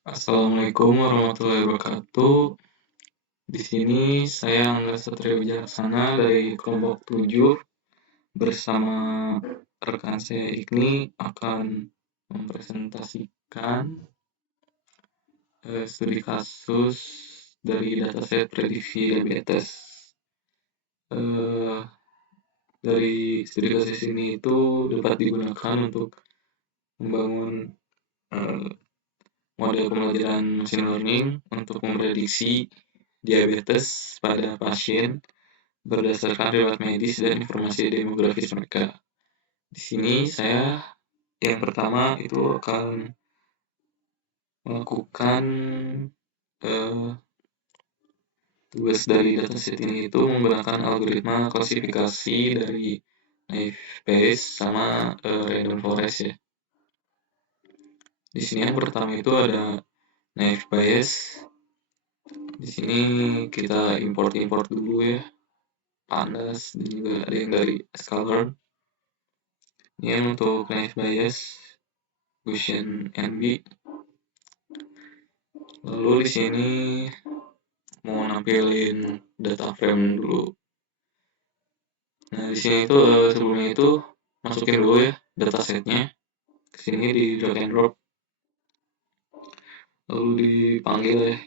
Assalamualaikum warahmatullahi wabarakatuh. Di sini saya Angga Satrio Wijaksana dari kelompok 7 bersama rekan saya Igni akan mempresentasikan studi kasus dari dataset prediksi diabetes. Eh, dari studi kasus ini itu dapat digunakan untuk membangun eh, model pembelajaran machine learning untuk memprediksi diabetes pada pasien berdasarkan riwayat medis dan informasi demografis mereka. Di sini saya yang pertama itu akan melakukan eh, tugas dari dataset ini itu menggunakan algoritma klasifikasi dari naive Bayes sama random forest ya. Di sini yang pertama itu ada naive Bayes. Di sini kita import dulu ya, pandas dan juga ada yang dari sklearn. Ini yang untuk naive Bayes, Gaussian NB. Lalu di sini mau nampilin data frame dulu. Nah, di sini itu sebelumnya itu masukin dulu ya datasetnya ke sini di drag and drop. Lalu dipanggil ya.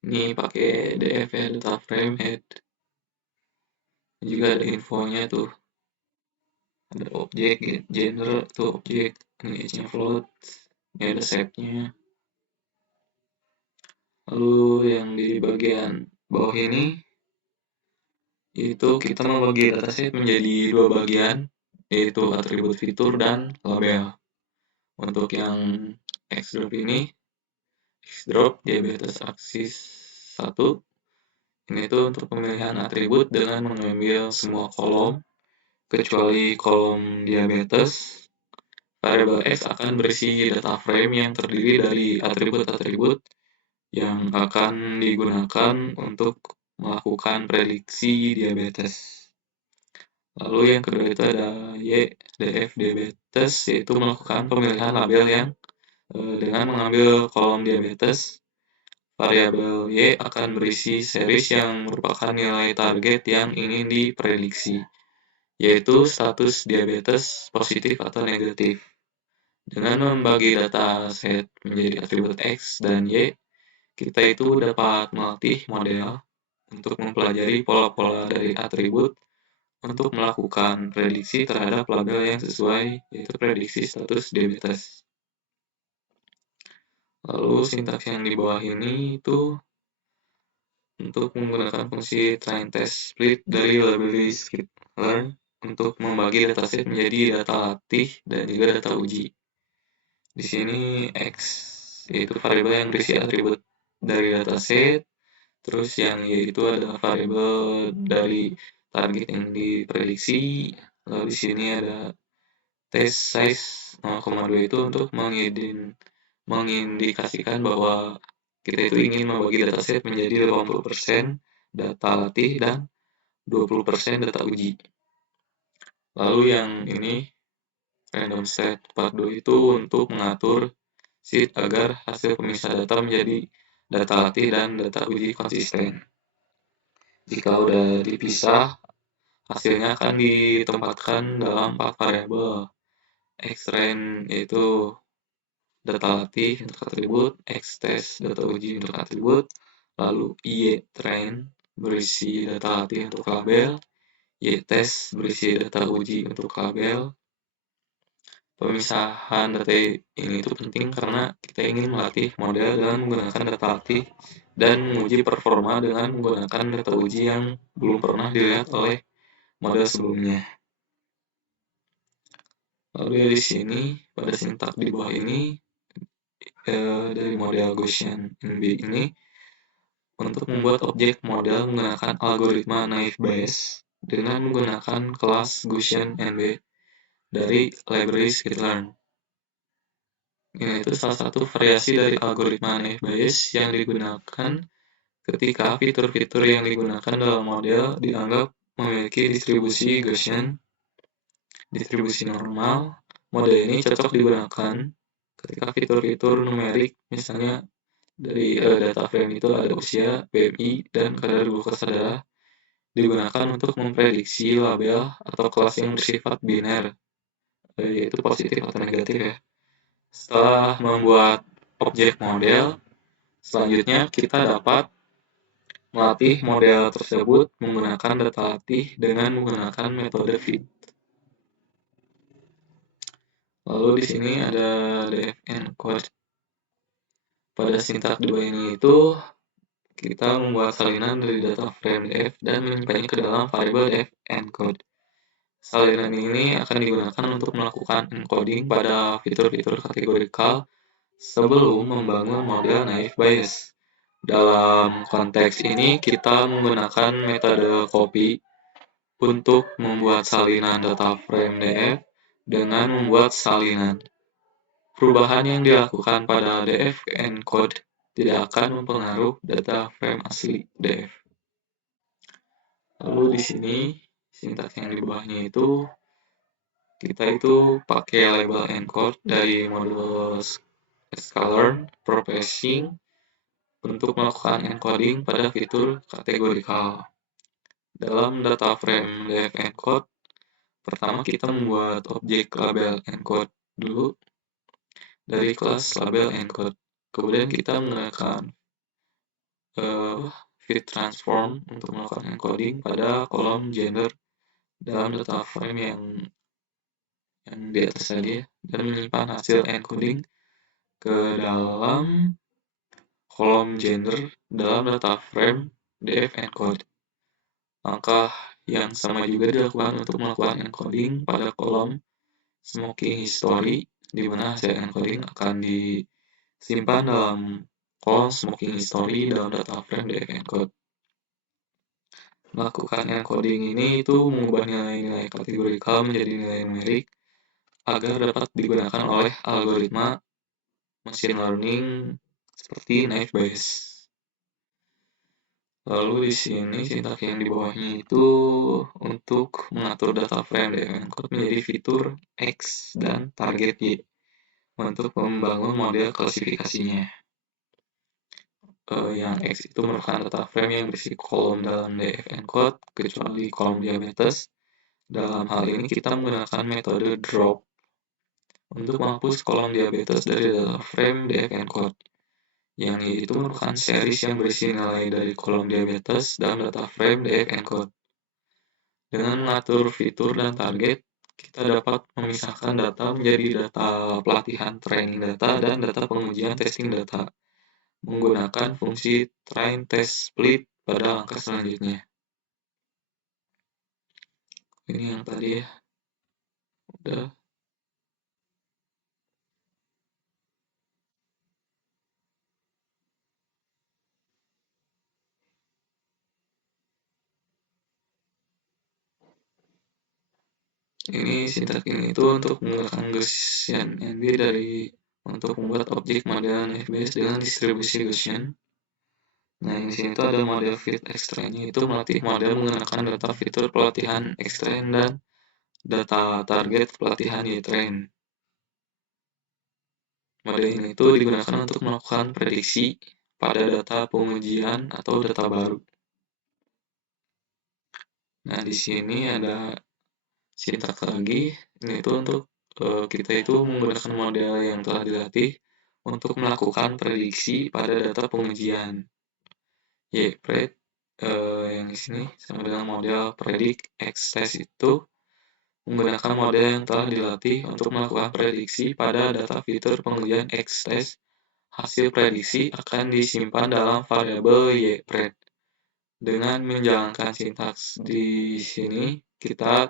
Ini pakai DF ya, data frame head. Juga ada infonya tuh. Ada objek, gender itu objek, ini age-nya float, ini ada shape-nya. Lalu yang di bagian bawah ini itu kita membagi dataset menjadi dua bagian, yaitu atribut fitur dan label. Untuk yang X-drop ini, X-drop diabetes aksis 1, ini tuh untuk pemilihan atribut dengan mengambil semua kolom, kecuali kolom diabetes. Variabel X akan berisi data frame yang terdiri dari atribut-atribut yang akan digunakan untuk melakukan prediksi diabetes. Lalu yang kedua itu ada Y, DF, diabetes, yaitu melakukan pemilihan label yang dengan mengambil kolom diabetes. Variabel Y akan berisi series yang merupakan nilai target yang ingin diprediksi, yaitu status diabetes positif atau negatif. Dengan membagi data set menjadi atribut X dan Y, kita itu dapat melatih model untuk mempelajari pola-pola dari atribut untuk melakukan prediksi terhadap label yang sesuai, yaitu prediksi status diabetes. Lalu sintaks yang di bawah ini itu untuk menggunakan fungsi train test split dari library scikit-learn untuk membagi dataset menjadi data latih dan juga data uji. Di sini X yaitu variabel yang berisi atribut dari dataset, terus yang Y itu adalah variabel dari target yang diprediksi. Lalu di sini ada test size 0,2 itu untuk mengindikasikan bahwa kita itu ingin membagi dataset menjadi 80% data latih dan 20% data uji. Lalu yang ini random set 42 itu untuk mengatur sheet agar hasil pemisah data menjadi data latih dan data uji konsisten. Jika udah dipisah, hasilnya akan ditempatkan dalam 4 variabel. Xtrain yaitu data latih untuk atribut, Xtest data uji untuk atribut, lalu Ytrain berisi data latih untuk label, Ytest berisi data uji untuk label. Pemisahan data ini itu penting karena kita ingin melatih model dengan menggunakan data latih dan menguji performa dengan menggunakan data uji yang belum pernah dilihat oleh model sebelumnya. Lalu dari sini pada sintak di bawah ini dari model Gaussian NB ini untuk membuat objek model menggunakan algoritma naive Bayes dengan menggunakan kelas Gaussian NB dari library scikit-learn. Ini itu salah satu variasi dari algoritma naive Bayes yang digunakan ketika fitur-fitur yang digunakan dalam model dianggap memiliki distribusi Gaussian, distribusi normal. Model ini cocok digunakan ketika fitur-fitur numerik, misalnya dari data frame itu ada usia, BMI, dan kadar glukosa darah, digunakan untuk memprediksi label atau kelas yang bersifat biner, yaitu positif atau negatif ya. Setelah membuat objek model, selanjutnya kita dapat melatih model tersebut menggunakan data latih dengan menggunakan metode fit. Lalu di sini ada def encode. Pada sintak 2 ini itu kita membuat salinan dari data frame def dan menyimpannya ke dalam variabel def encode. Salinan ini akan digunakan untuk melakukan encoding pada fitur-fitur kategorikal sebelum membangun model naive Bayes. Dalam konteks ini, kita menggunakan metode copy untuk membuat salinan data frame df dengan membuat salinan. Perubahan yang dilakukan pada df encode tidak akan mempengaruhi data frame asli df. Lalu di sini sintaks yang di bawahnya itu kita itu pakai label encode dari modul sklearn processing untuk melakukan encoding pada fitur kategorikal. Dalam data frame df encode, pertama kita membuat objek label encode dulu dari kelas label encode. Kemudian kita menggunakan fit transform untuk melakukan encoding pada kolom gender dalam data frame yang di atas tadi ya, dan menyimpan hasil encoding ke dalam kolom gender dalam data frame df encode. Langkah yang sama juga dilakukan untuk melakukan encoding pada kolom smoking history, di mana hasil encoding akan disimpan dalam kolom smoking history dalam data frame df encode. Melakukan encoding ini itu mengubah nilai-nilai kategorikal menjadi nilai numerik agar dapat digunakan oleh algoritma machine learning seperti naive Bayes. Lalu di sini sintak yang di bawahnya itu untuk mengatur data frame df encode menjadi fitur X dan target Y untuk membangun model klasifikasinya. Yang X itu merupakan data frame yang berisi kolom dalam df encode kecuali kolom diabetes. Dalam hal ini kita menggunakan metode drop untuk menghapus kolom diabetes dari data frame df encode. Yang itu merupakan series yang berisi nilai dari kolom diabetes dalam data frame df encode. Dengan mengatur fitur dan target, kita dapat memisahkan data menjadi data pelatihan training data dan data pengujian testing data menggunakan fungsi train test split pada langkah selanjutnya. Ini yang tadi ya. Udah. Ini sintak ini itu untuk menggunakan Gaussian NB untuk membuat objek model naive Bayes dengan distribusi Gaussian. Nah, di sini itu ada model fit extrain-nya itu melatih model menggunakan data fitur pelatihan extrain dan data target pelatihan Y-train. Model ini itu digunakan untuk melakukan prediksi pada data pengujian atau data baru. Nah, di sini ada sintak lagi, ini itu untuk kita itu menggunakan model yang telah dilatih untuk melakukan prediksi pada data pengujian. YPred yang di sini sama dengan model predict X-test itu menggunakan model yang telah dilatih untuk melakukan prediksi pada data fitur pengujian X-test. Hasil prediksi akan disimpan dalam variabel YPred. Dengan menjalankan sintaks di sini, kita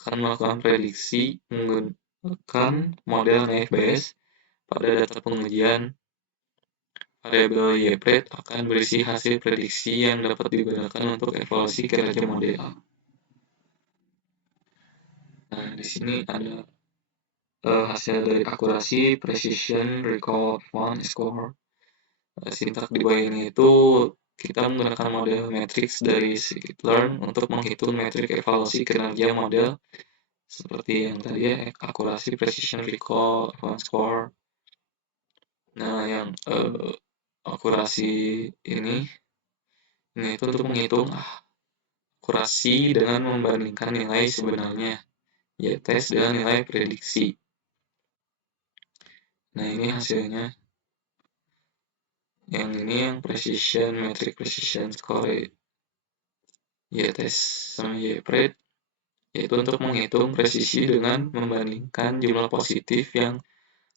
akan melakukan prediksi menggunakan model naive Bayes pada data pengujian. Variabel YPred akan berisi hasil prediksi yang dapat digunakan untuk evaluasi kinerja model. Nah, di sini ada hasil dari akurasi, precision, recall, performance, score. Sintak di bawah ini itu kita menggunakan model matrix dari scikit-learn untuk menghitung metrik evaluasi kinerja model seperti yang tadi ya, akurasi, precision, recall, performance, score. Nah, yang akurasi ini itu untuk menghitung akurasi dengan membandingkan nilai sebenarnya, ya tes dengan nilai prediksi. Nah, ini hasilnya. Yang ini yang precision, metric precision score, y-test sama y-pred, yaitu untuk menghitung presisi dengan membandingkan jumlah positif yang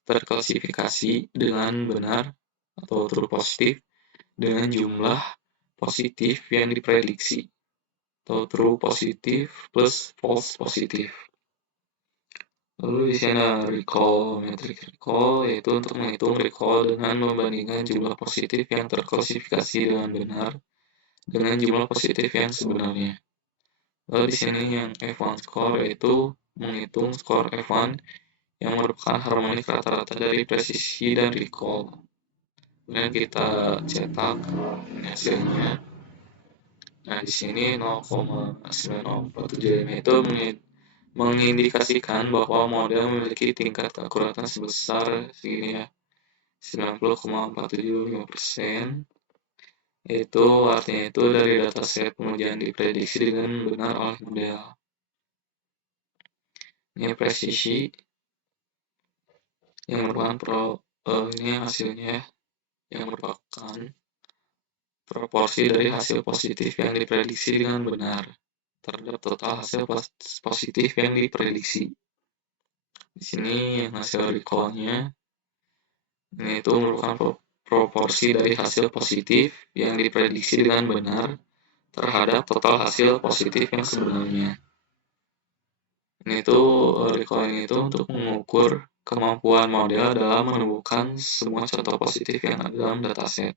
terklasifikasi dengan benar atau true positif dengan jumlah positif yang diprediksi atau true positif plus false positif. Lalu di sini ada recall, metric recall, yaitu untuk menghitung recall dengan membandingkan jumlah positif yang terklasifikasi dengan benar dengan jumlah positif yang sebenarnya. Lalu di sini yang F1 score yaitu menghitung skor F1 yang merupakan harmonik rata-rata dari presisi dan recall. Kemudian kita cetak hasilnya. Nah, di sini 0,9047 itu mengindikasikan bahwa model memiliki tingkat keakuratan sebesar segini ya, 90,475%. Itu artinya itu dari dataset pengujian diprediksi dengan benar oleh model. Ini presisi yang merupakan ini hasilnya yang merupakan proporsi dari hasil positif yang diprediksi dengan benar terhadap total hasil positif yang diprediksi. Di sini yang hasil recall-nya ini itu merupakan proporsi dari hasil positif yang diprediksi dengan benar terhadap total hasil positif yang sebenarnya. Ini itu recall ini itu untuk mengukur kemampuan model dalam menemukan semua contoh positif yang ada dalam dataset.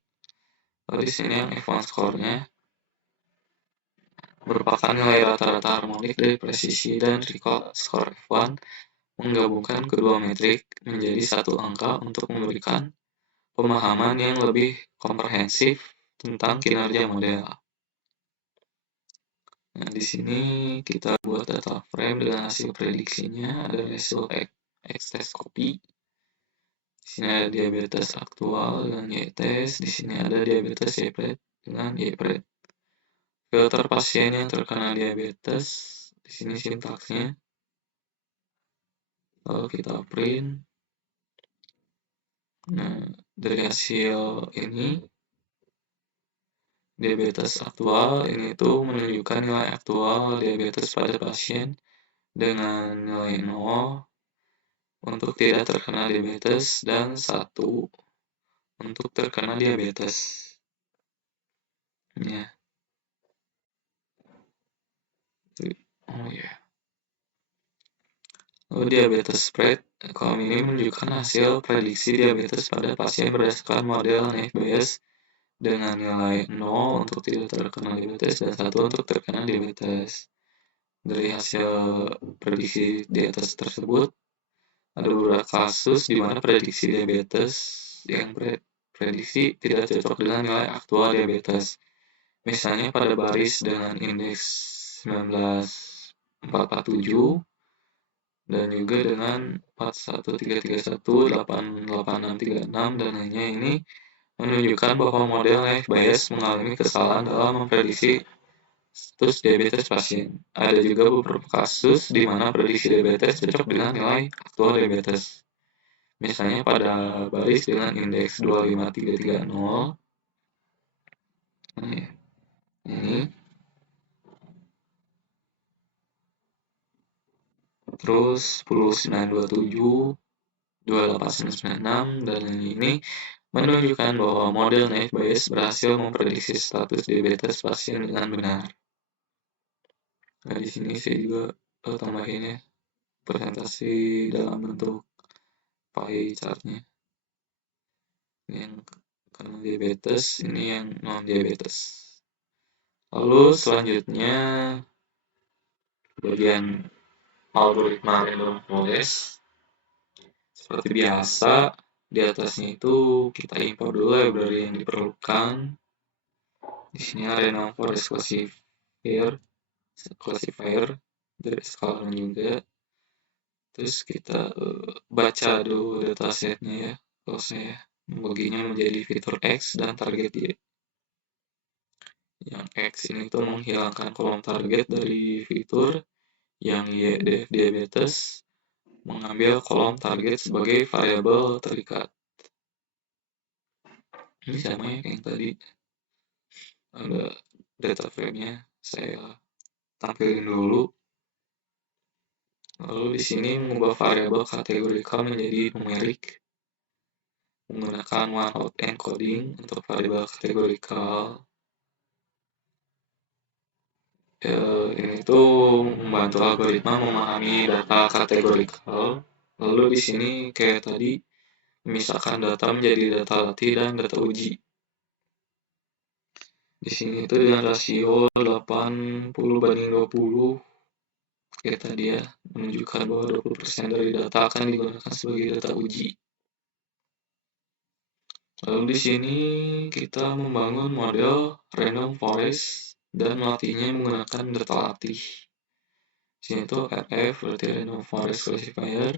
Lalu di sini yang F1 score-nya merupakan nilai rata-rata harmonik dari presisi dan recall skor F1 menggabungkan kedua metrik menjadi satu angka untuk memberikan pemahaman yang lebih komprehensif tentang kinerja model. Nah, di sini kita buat data frame dengan hasil prediksinya, ada hasil X-test copy. Di sini ada diabetes aktual dengan y-test, di sini ada diabetes y-pred dengan y-pred. Filter pasien yang terkena diabetes, di sini sintaksnya. Lalu kita print. Nah, dari hasil ini diabetes aktual ini itu menunjukkan nilai aktual diabetes pada pasien dengan nilai 0 untuk tidak terkena diabetes dan 1 untuk terkena diabetes. Ya. Oh ya. Lalu diabetes spread, kolom ini menunjukkan hasil prediksi diabetes pada pasien berdasarkan model naive Bayes dengan nilai 0 untuk tidak terkena diabetes dan 1 untuk terkena diabetes. Dari hasil prediksi di atas tersebut, ada beberapa kasus di mana prediksi diabetes yang prediksi tidak cocok dengan nilai aktual diabetes. Misalnya pada baris dengan indeks 19447 dan juga dengan 41331, 88636 dan lainnya ini menunjukkan bahwa model naive Bayes mengalami kesalahan dalam memprediksi status diabetes pasien. Ada juga beberapa kasus di mana prediksi diabetes cocok dengan nilai aktual diabetes. Misalnya pada baris dengan indeks 25330, ini, terus 10927, 28996, dan ini menunjukkan bahwa model naive Bayes berhasil memprediksi status diabetes pasien dengan benar. Nah, di sini saya juga tambahin ya presentasi dalam bentuk pie chartnya. Ini yang karena diabetes, ini yang non diabetes. Lalu selanjutnya bagian algoritma random forest. Seperti biasa, di atasnya itu kita import dulu library yang diperlukan. Di sini ada random forest classifier dari Scala juga. Terus kita baca dulu datasetnya ya, kalau saya. Membaginya menjadi fitur X dan target Y. Yang X ini tuh menghilangkan kolom target dari fitur, yang Y diabetes mengambil kolom target sebagai variabel terikat. Ini sama ya kayak yang tadi, ada data frame-nya. Saya tampilin dulu. Lalu di sini mengubah variabel kategorikal menjadi numerik menggunakan one-hot encoding untuk variabel kategorikal. Ini tuh membantu algoritma memahami data kategorikal. Lalu di sini kayak tadi memisahkan data menjadi data latih dan data uji. Di sini itu dengan rasio 80/20 kayak tadi ya, menunjukkan bahwa 20% dari data akan digunakan sebagai data uji. Lalu di sini kita membangun model random forest dan melatihnya menggunakan data latih. Di sini tuh RF berarti random forest classifier,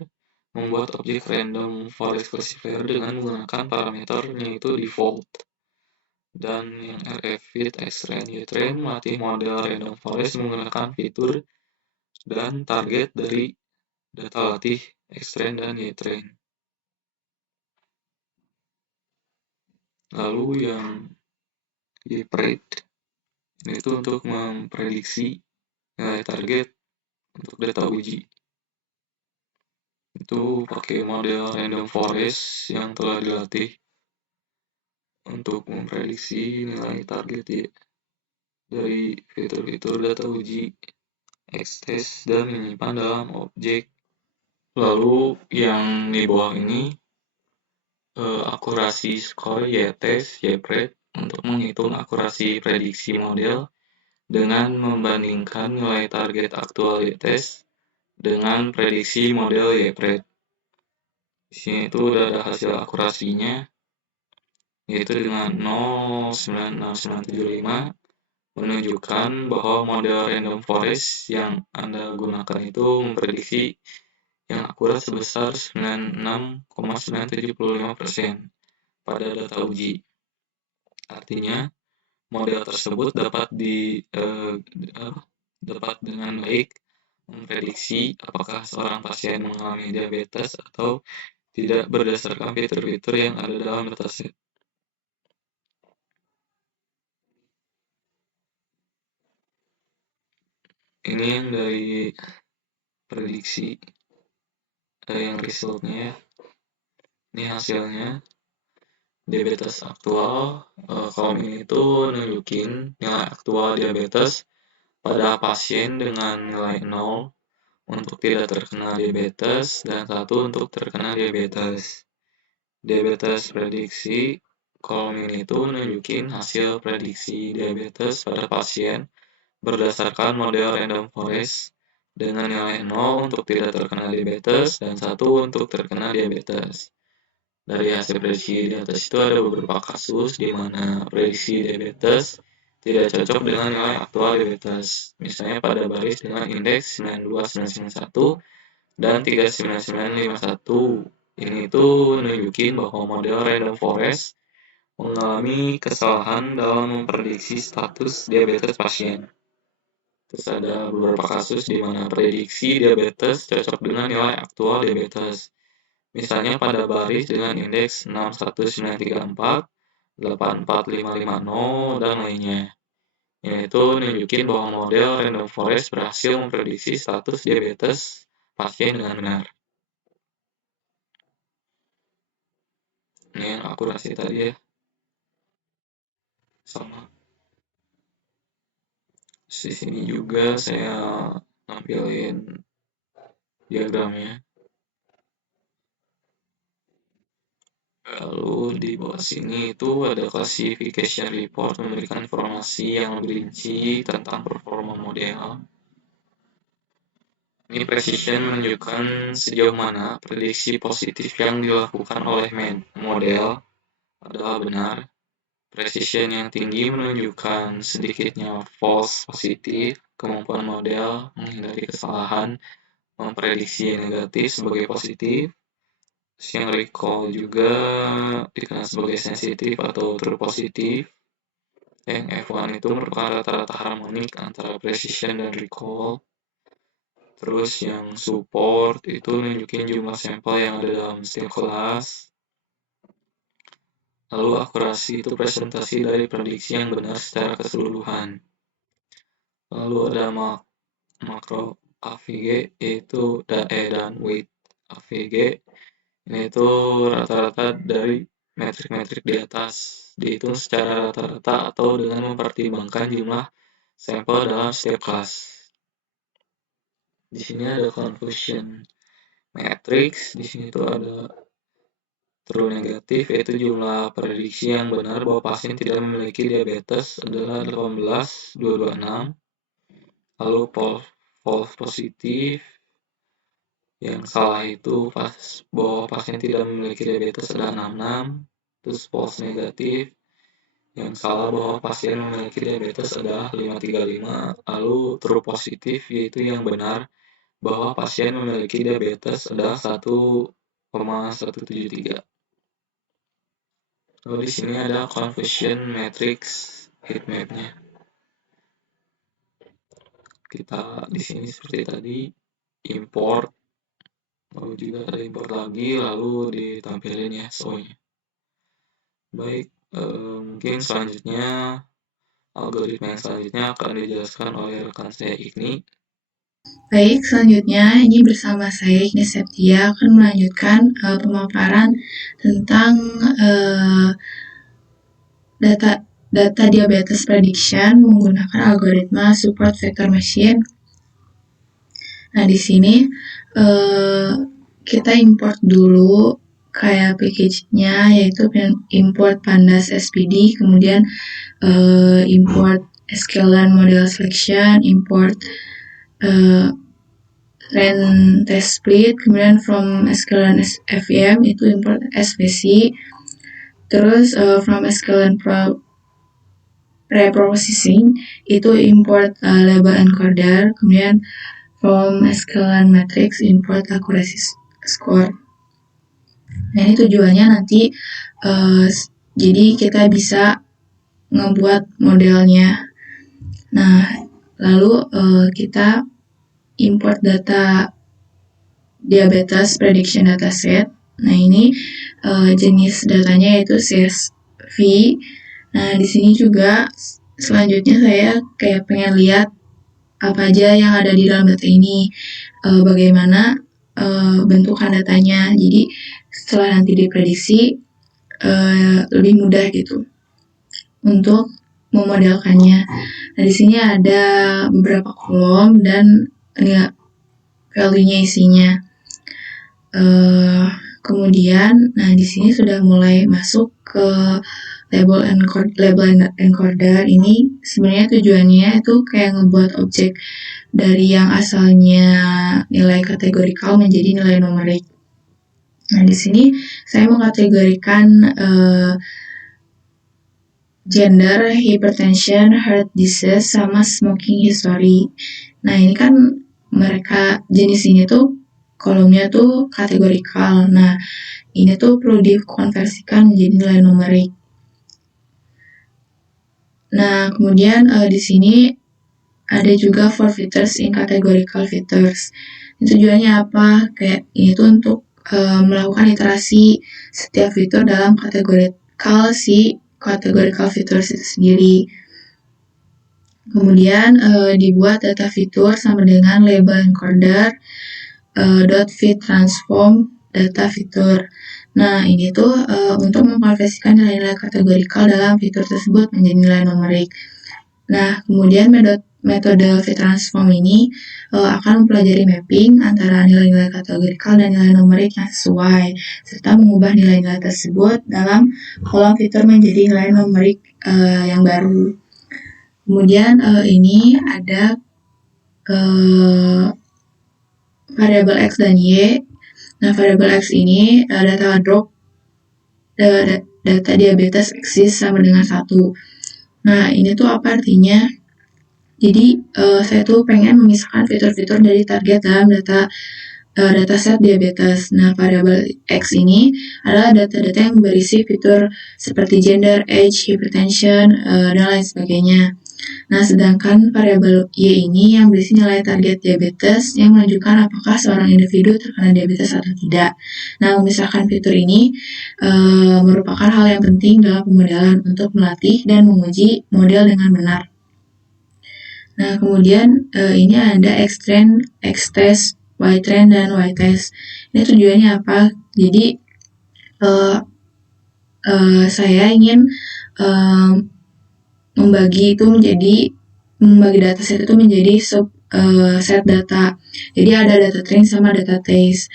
membuat objek random forest classifier dengan menggunakan parameternya itu default. Dan yang RF fit, X-train, Y-train melatih model random forest menggunakan fitur dan target dari data latih X-train dan Y-train. Lalu yang Y-predict ini itu untuk memprediksi nilai target untuk data uji. Itu pakai model random forest yang telah dilatih untuk memprediksi nilai target ya, dari fitur-fitur data uji X-test dan menyimpan dalam objek. Lalu yang di bawah ini akurasi skor Y-test, Y-pred untuk menghitung akurasi prediksi model dengan membandingkan nilai target aktual Y-test dengan prediksi model Y-pred. Di sini itu udah ada hasil akurasinya, yaitu dengan 0,96975 menunjukkan bahwa model random forest yang Anda gunakan itu memprediksi yang akurat sebesar 96,975% pada data uji. Artinya, model tersebut dapat dengan baik memprediksi apakah seorang pasien mengalami diabetes atau tidak berdasarkan fitur-fitur yang ada dalam dataset. Ini yang dari prediksi, yang resultnya. Ini hasilnya. Diabetes aktual, kolom ini itu nunjukin nilai aktual diabetes pada pasien dengan nilai 0 untuk tidak terkena diabetes dan 1 untuk terkena diabetes. Diabetes prediksi, kolom ini itu nunjukin hasil prediksi diabetes pada pasien berdasarkan model random forest dengan nilai 0 untuk tidak terkena diabetes dan 1 untuk terkena diabetes. Dari hasil prediksi di atas itu ada beberapa kasus di mana prediksi diabetes tidak cocok dengan nilai aktual diabetes. Misalnya pada baris dengan indeks 92991 dan 39951. Ini itu nunjukin bahwa model random forest mengalami kesalahan dalam memprediksi status diabetes pasien. Terus ada beberapa kasus di mana prediksi diabetes cocok dengan nilai aktual diabetes. Misalnya pada baris dengan indeks 61934, 84550, dan lainnya. Yaitu nunjukin bahwa model random forest berhasil memprediksi status diabetes pasien dengan benar. Ini yang akurasi tadi ya. Sama. Di sini juga saya nampilin diagramnya. Lalu di bawah sini itu ada classification report memberikan informasi yang lebih rinci tentang performa model. Ini precision menunjukkan sejauh mana prediksi positif yang dilakukan oleh model adalah benar. Precision yang tinggi menunjukkan sedikitnya false positif, kemampuan model menghindari kesalahan memprediksi negatif sebagai positif. yang recall juga dikenal sebagai sensitif atau true positif. Yang F1 itu merupakan rata-rata harmonik antara precision dan recall. Terus yang support itu nunjukin jumlah sampel yang ada dalam setiap kelas. Lalu akurasi itu presentasi dari prediksi yang benar secara keseluruhan. Lalu ada makro AVG yaitu dan weight AVG. Ini itu rata-rata dari metrik-metrik di atas, dihitung secara rata-rata atau dengan mempertimbangkan jumlah sampel dalam setiap kelas. Di sini ada confusion matrix, di sini tuh ada true negatif, yaitu jumlah prediksi yang benar bahwa pasien tidak memiliki diabetes adalah 18,226. Lalu false positif, yang salah itu bahwa pasien tidak memiliki diabetes adalah 66. Terus false negatif, yang salah bahwa pasien memiliki diabetes adalah 535. Lalu true positif, yaitu yang benar bahwa pasien memiliki diabetes adalah 1,173. Lalu di sini ada confusion matrix heat map-nya. Kita di sini seperti tadi import, lalu juga ada import lagi, lalu ditampilin ya show-nya. Baik, mungkin selanjutnya algoritma yang selanjutnya akan dijelaskan oleh rekan saya Igni. Baik, selanjutnya ini bersama saya Igni Septia akan melanjutkan pemaparan tentang data diabetes prediction menggunakan algoritma support vector machine. Nah, di sini kita import dulu kayak package-nya, yaitu import pandas SPD, kemudian import skleral model selection, import trend test split, kemudian from skleral FEM itu import SVC, terus from skleral preprocessing itu import label encoder, kemudian from skleral matrix import accuracy score. Nah, ini tujuannya nanti jadi kita bisa ngebuat modelnya. Nah, lalu kita import data diabetes prediction dataset. Nah, ini jenis datanya yaitu CSV. Nah, di sini juga selanjutnya saya kayak pengen lihat apa aja yang ada di dalam data ini, bagaimana bentukan datanya. Jadi setelah nanti diprediksi lebih mudah gitu untuk memodelkannya. Nah, di sini ada beberapa kolom dan value-nya isinya. Kemudian, nah di sini sudah mulai masuk ke label encoder. Ini sebenarnya tujuannya itu kayak ngebuat objek dari yang asalnya nilai kategorikal menjadi nilai numerik. Nah, di sini saya mengkategorikan gender, hypertension, heart disease, sama smoking history. Nah, ini kan mereka jenis ini tuh kolomnya tuh kategorikal. Nah, ini tuh perlu dikonversikan menjadi nilai numerik. Nah, kemudian di sini ada juga for filters in categorical filters. Tujuannya apa? Kayak ini tuh untuk melakukan iterasi setiap fitur dalam categorical filters itu sendiri. Kemudian dibuat data fitur sama dengan label encoder .fit transform data fitur. Nah, ini tuh untuk mengkonversikan nilai-nilai kategorikal dalam fitur tersebut menjadi nilai numerik. Nah, kemudian metode fit transform ini akan mempelajari mapping antara nilai-nilai kategorikal dan nilai numerik yang sesuai, serta mengubah nilai-nilai tersebut dalam kolom fitur menjadi nilai numerik yang baru. Kemudian ini ada variabel X dan Y. Nah, variabel X ini data drop data diabetes eksis sama dengan 1. Nah, ini tuh apa artinya? Jadi, saya tuh pengen memisahkan fitur-fitur dari target dalam data dataset diabetes. Nah, variabel X ini adalah data-data yang berisi fitur seperti gender, age, hypertension, dan lain sebagainya. Nah, sedangkan variabel Y ini yang berisi nilai target diabetes yang menunjukkan apakah seorang individu terkena diabetes atau tidak. Nah, misalkan fitur ini merupakan hal yang penting dalam pemodelan untuk melatih dan menguji model dengan benar. Nah, kemudian ini ada X-trend, X-test, Y-trend, dan Y-test. Ini tujuannya apa? Jadi, saya ingin membagi dataset itu menjadi set data. Jadi ada data train sama data test.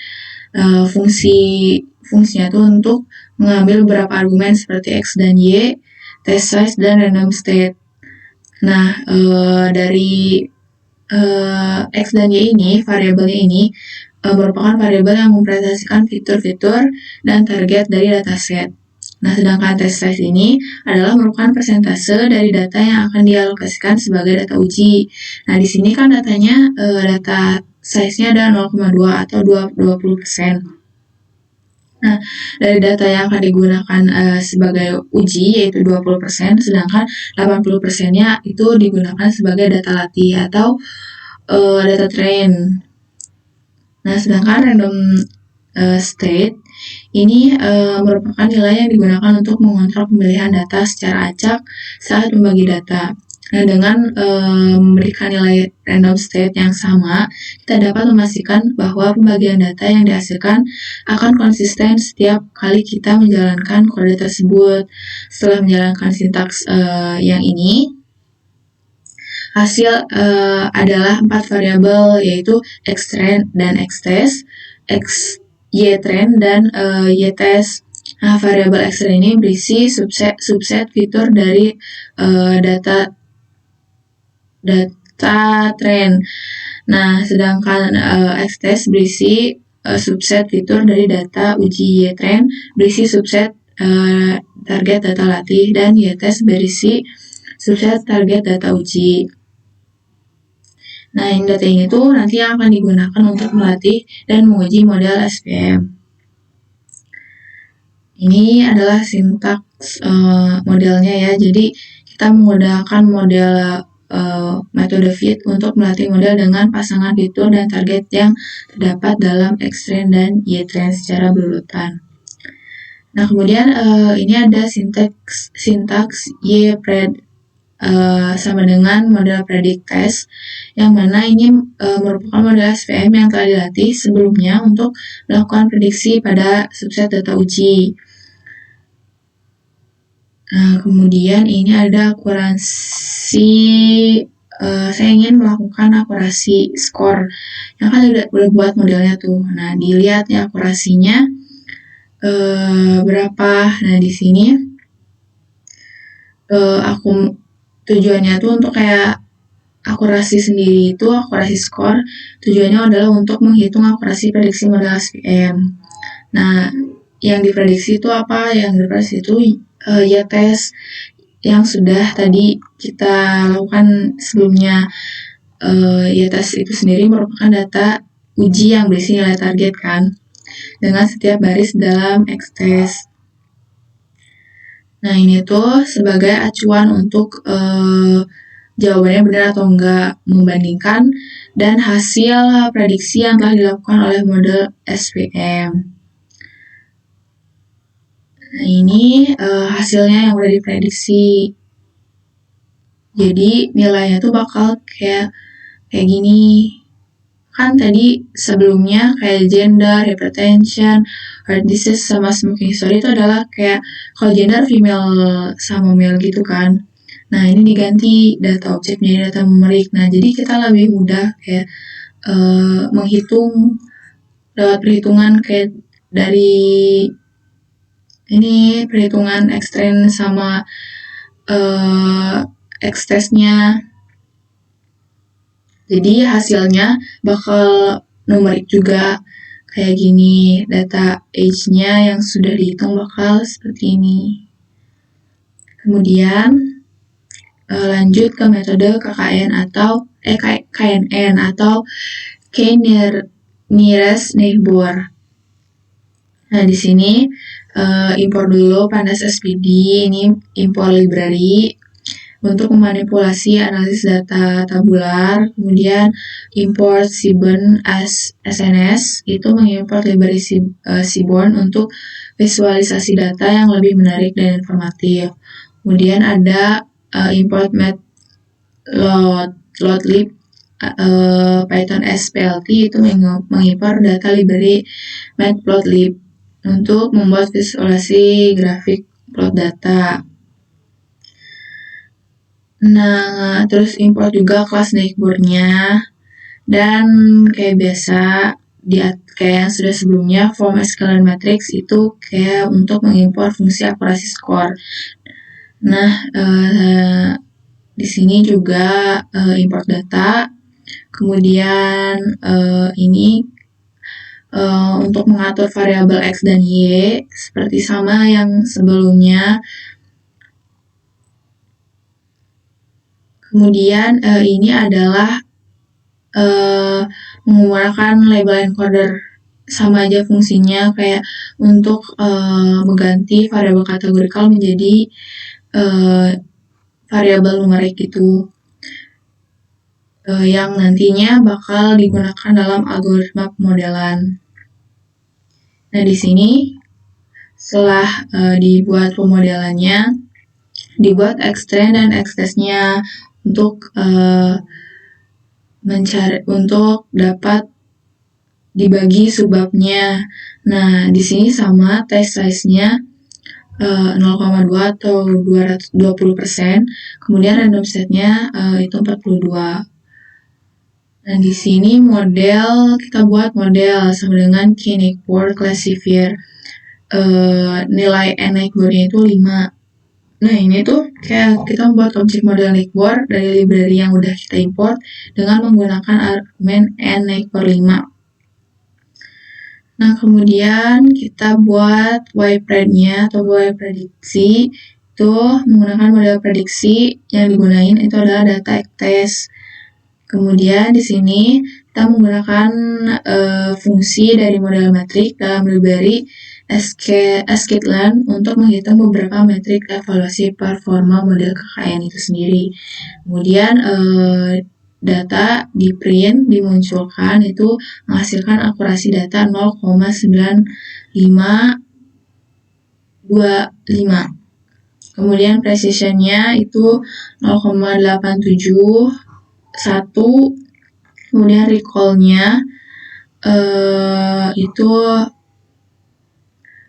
Fungsinya itu untuk mengambil beberapa argumen seperti X dan Y, test size, dan random state. Nah, dari X dan Y ini, variabelnya ini merupakan variabel yang mempresentasikan fitur-fitur dan target dari dataset. Nah, sedangkan test size ini adalah merupakan persentase dari data yang akan dialokasikan sebagai data uji. Nah, di sini kan datanya data size-nya ada 0,2 atau 20%. Nah, dari data yang akan digunakan sebagai uji yaitu 20%, sedangkan 80%-nya itu digunakan sebagai data latih atau data train. Nah, sedangkan random state ini merupakan nilai yang digunakan untuk mengontrol pemilihan data secara acak saat membagi data. Nah, dengan memberikan nilai random state yang sama, kita dapat memastikan bahwa pembagian data yang dihasilkan akan konsisten setiap kali kita menjalankan kode tersebut. Setelah menjalankan sintaks yang ini, hasil adalah 4 variabel yaitu X-trend dan X-test, Y-trend dan Y-test. Nah, variabel X-trend ini berisi subset fitur dari data trend. Nah, sedangkan X-test berisi subset fitur dari data uji. Y-trend berisi subset target data latih, dan Y-test berisi subset target data uji. Nah, data ini tuh nanti yang akan digunakan untuk melatih dan menguji model SPM. Ini adalah sintaks modelnya ya. Jadi kita menggunakan model metode fit untuk melatih model dengan pasangan fitur dan target yang terdapat dalam X-trend dan Y-trend secara berurutan. Nah, kemudian ini ada sintaks Y-pred sama dengan model predict test, yang mana ini merupakan model SPM yang telah dilatih sebelumnya untuk melakukan prediksi pada subset data uji. Nah, kemudian ini ada akurasi, saya ingin melakukan akurasi skor, yang kan udah buat modelnya tuh. Nah, dilihat ya akurasinya berapa. Nah, di sini aku tujuannya tuh untuk kayak akurasi sendiri itu, akurasi skor, tujuannya adalah untuk menghitung akurasi prediksi model SPM. Nah, yang diprediksi itu apa? Yang diprediksi itu Y-test yang sudah tadi kita lakukan sebelumnya. Y-test itu sendiri merupakan data uji yang berisi nilai target kan, dengan setiap baris dalam X-test. Nah, ini tuh sebagai acuan untuk jawabannya benar atau enggak, membandingkan dan hasil prediksi yang telah dilakukan oleh model SPM. Nah, ini hasilnya yang udah diprediksi. Jadi nilainya tuh bakal kayak gini. Kan tadi sebelumnya kayak gender, hypertension, heart disease, sama smoking history itu adalah kayak kalau gender female sama male gitu kan. Nah, ini diganti data objek menjadi data numerik. Nah, jadi kita lebih mudah kayak menghitung lewat perhitungan kayak dari ini perhitungan X-trend sama X-testnya. Jadi hasilnya bakal numerik juga kayak gini. Data age-nya yang sudah dihitung bakal seperti ini. Kemudian lanjut ke metode KKN atau KNN atau K-nearness nearest neighbor. Nah, di sini import dulu pandas SPD, ini import library untuk memanipulasi analisis data tabular, kemudian import Seaborn SNS, itu mengimport library Seaborn untuk visualisasi data yang lebih menarik dan informatif. Kemudian ada import matplotlib Python SPLT, itu mengimport data library matplotlib untuk membuat visualisasi grafik plot data. Nah, terus import juga kelas neighbor-nya, dan kayak biasa kayak yang sudah sebelumnya, form scalar matrix itu kayak untuk mengimport fungsi akurasi skor. Nah, di sini juga import data, kemudian ini untuk mengatur variabel X dan Y seperti sama yang sebelumnya. Kemudian ini adalah menggunakan label encoder, sama aja fungsinya kayak untuk mengganti variabel kategorikal menjadi variabel numerik gitu, yang nantinya bakal digunakan dalam algoritma pemodelan. Nah, di sini setelah dibuat pemodelannya, dibuat X-train dan X-test-nya untuk untuk dapat dibagi subbabnya. Nah, di sini sama test size-nya 0,2 atau 220%, kemudian random set-nya itu 42. Nah, di sini kita buat model sama dengan K-Neighbor classifier. Nilai N-Neighbor-nya itu 5. Nah, ini tuh kayak kita membuat objek model neighbor dari library yang udah kita import dengan menggunakan argumen N-Neighbor 5. Nah, kemudian kita buat Y-pred-nya atau Y-prediksi, itu menggunakan model prediksi, yang digunain itu adalah data test. Kemudian di sini kita menggunakan fungsi dari model metrik dalam library skitlearn untuk menghitung beberapa metrik evaluasi performa model KKN itu sendiri. Kemudian data di print dimunculkan, itu menghasilkan akurasi data 0,9525. Kemudian precision-nya itu 0,871. Kemudian recall-nya itu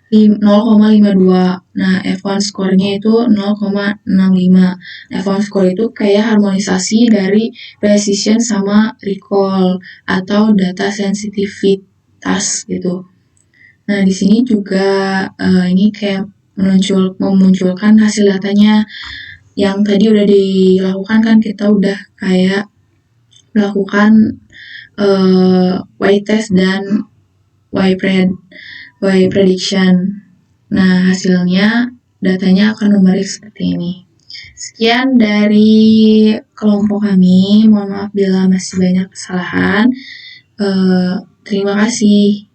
0,52. Nah, F1 score-nya itu 0,65. F1 score itu kayak harmonisasi dari precision sama recall atau data sensitivitas gitu. Nah, di sini juga ini kayak memunculkan hasil datanya yang tadi udah dilakukan kan, kita udah kayak melakukan Y-test dan Y-prediction. Nah, hasilnya datanya akan numerik seperti ini. Sekian dari kelompok kami. Mohon maaf bila masih banyak kesalahan. Terima kasih.